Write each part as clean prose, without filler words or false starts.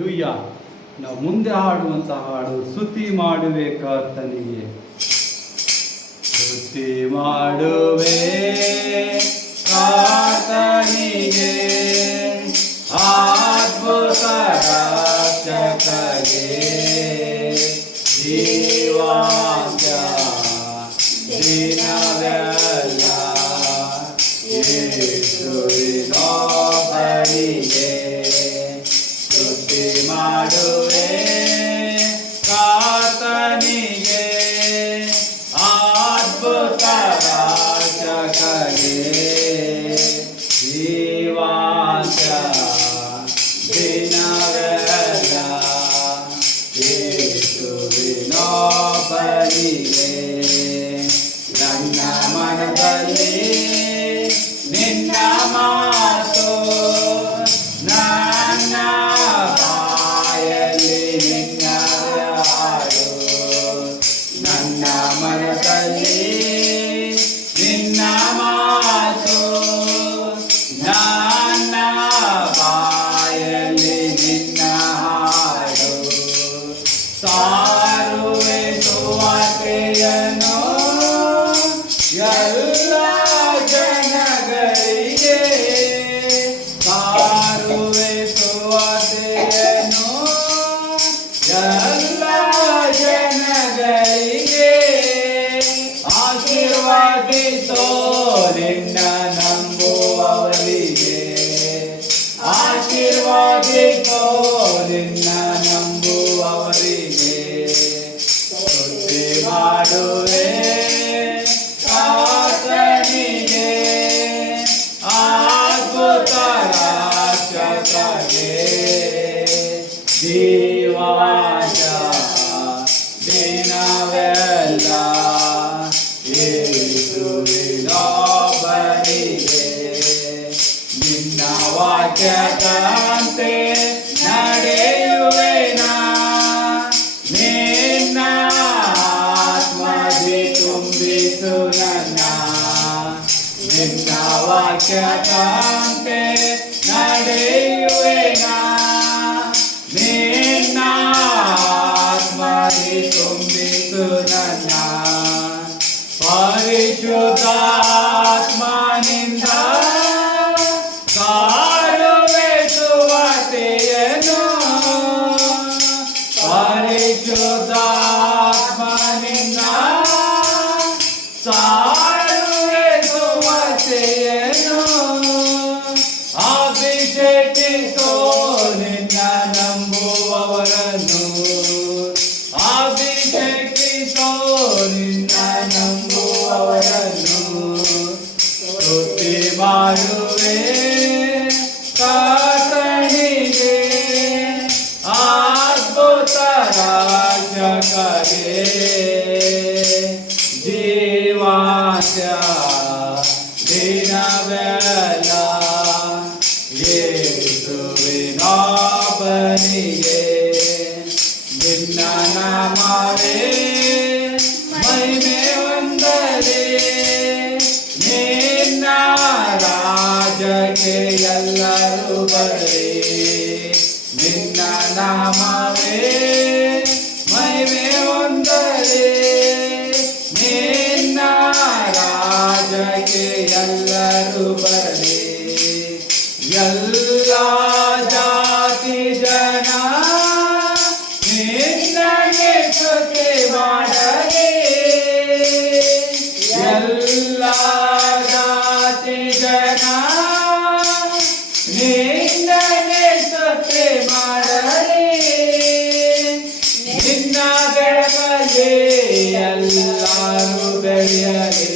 Hallelujah. ನಾವು ಮುಂದೆ ಹಾಡುವಂತ ಹಾಡು, ಸ್ತುತಿ ಮಾಡುವೆ ಕರ್ತನಿಗೆ. ಸ್ತುತಿ ಮಾಡುವೆ ಕರ್ತನಿಗೆ, ಅದ್ಭುತ ರಕ್ಷಕಗೆ, ಜೀವಾಂತ ದಿನವೆಲ್ಲ ಯೇಸುವಿನೊಬ್ಬನಿಗೆ ಸ್ತುತಿ ಮಾಡುವೆ ಕರ್ತನಿಗೆ, ಅದ್ಭುತ ರಕ್ಷಕಗೆ, ಜೀವಾಂತ ದಿನವೆಲ್ಲ ಯೇಸುವಿನೊಬ್ಬನಿಗೆ. ನನ್ನ ಮನದಲ್ಲಿ ನಿನ್ನ ಮಾತು, ನನ್ನ ಬಾಯಲ್ಲಿ ನಿನ್ನ ಹಾಡು. ನನ್ನ ಮನದಲ್ಲಿ ನಿನ್ನ ಮಾತು, ನನ್ನ ಬಾಯಲ್ಲಿ ನಿನ್ನ ಹಾಡು. ಸಾರುವೆ ಸುವಾರ್ತೆಯನ್ನು ಎಲ್ಲ ಜನಗಳಿಗೆ, ಸಾರುವೆ ಸುವಾರ್ತೆಯನ್ನು ಎಲ್ಲ ಜನಗಳಿಗೆ. ಆಶೀರ್ವಾದಿಸೋ ನಿನ್ನ ನಂಬುವವರಿಗೆ, ಆಶೀರ್ವಾದಿಸೋ ನಿನ್ನ ನಂಬುವವರಿಗೆ. ಸ್ತುತಿ ಮಾಡುವೆ ಕರ್ತನಿಗೆ, ಅದ್ಭುತ ರಕ್ಷಕಗೆ, ಜೀವಾಂತ ದಿನವೆಲ್ಲ ಯೇಸುವಿನೊಬ್ಬನಿಗೆ. ನಿನ್ನ ವಾಕ್ಯದಂತೆ ನಡೆಯುವೆನಾ, ನಿನ್ನ ಆತ್ಮದಿ ತುಂಬಿಸು ನನ್ನ. ನಿನ್ನ ವಾಕ್ಯದಂತೆ ನಡೆಯುವೆನಾ, ನಿನ್ನ ಆತ್ಮದಿ ತುಂಬಿಸು ನನ್ನ. ಪರಿಶುದ್ಧಾತ್ಮನಿಂದ ಕಾರುವೆ ಸುವಾರ್ತೆಯನ್ನು, ಪರಿಶುದ್ಧಾತ್ಮನಿಂದ ಸಾರುವೆ ಸುವಾರ್ತೆಯನ್ನು. ಅಭಿಷೇಕಿಸೋ ನಿನ್ನ ನಂಬುವವರನ್ನು, ಅಭಿಷೇಕಿಸೋ ನಿನ್ನ ನಂಬುವವರನ್ನು. ಸ್ತುತಿ ಮಾಡುವೆ ಕರ್ತನಿಗೆ, ಅದ್ಭುತ ರಕ್ಷಕಗೆ, ಜೀವಾಂತ ದಿನವೆಲ್ಲ ಯೇಸುವಿನೊಬ್ಬನಿಗೆ. ನಿನ್ನ ನಾಮವೇ ಮಹಿಮೆ ಹೊಂದಲಿ, ನಿನ್ನ ರಾಜ್ಯಕ್ಕೆ ಎಲ್ಲರೂ ಬರಲಿ. ನಿನ್ನ ನಾಮವೇ ಮಹಿಮೆ ಹೊಂದಲಿ, ನಿನ್ನ ರಾಜ್ಯಕ್ಕೆ ಎಲ್ಲರೂ ಬರಲಿ. ಎಲ್ಲ ಜಾತಿ ಜನ ನಿನ್ನಗೆ ಸ್ತುತಿ ಮಾಡಲಿ, ಎಲ್ಲ ಜಾತಿ ಜನ ನಿನ್ನಗೆ ಸ್ತುತಿ ಮಾಡಲಿ. ನಿನ್ನ ಬೆಳಕಲ್ಲಿ ಎಲ್ಲರೂ ಬೆಳೆಯಲಿ,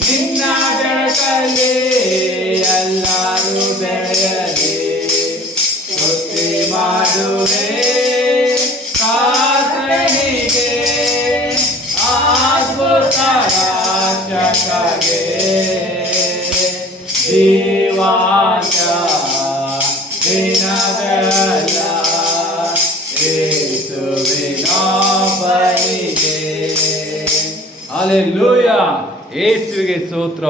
ನಿನ್ನ ಬೆಳಕಲ್ಲಿ ಎಲ್ಲರೂ ಬೆಳೆಯಲಿ. ಸ್ತುತಿ ಮಾಡುವೆ ಕರ್ತನಿಗೆ, ಅದ್ಭುತ ರಕ್ಷಕಗೆ, ಜೀವಾಂತ ದಿನವೆಲ್ಲ ಯೇಸುವಿನೊಬ್ಬನಿಗೆ. ಹಾಲೆಲೂಯ. ಯೇಸುವಿಗೆ ಸ್ತೋತ್ರ.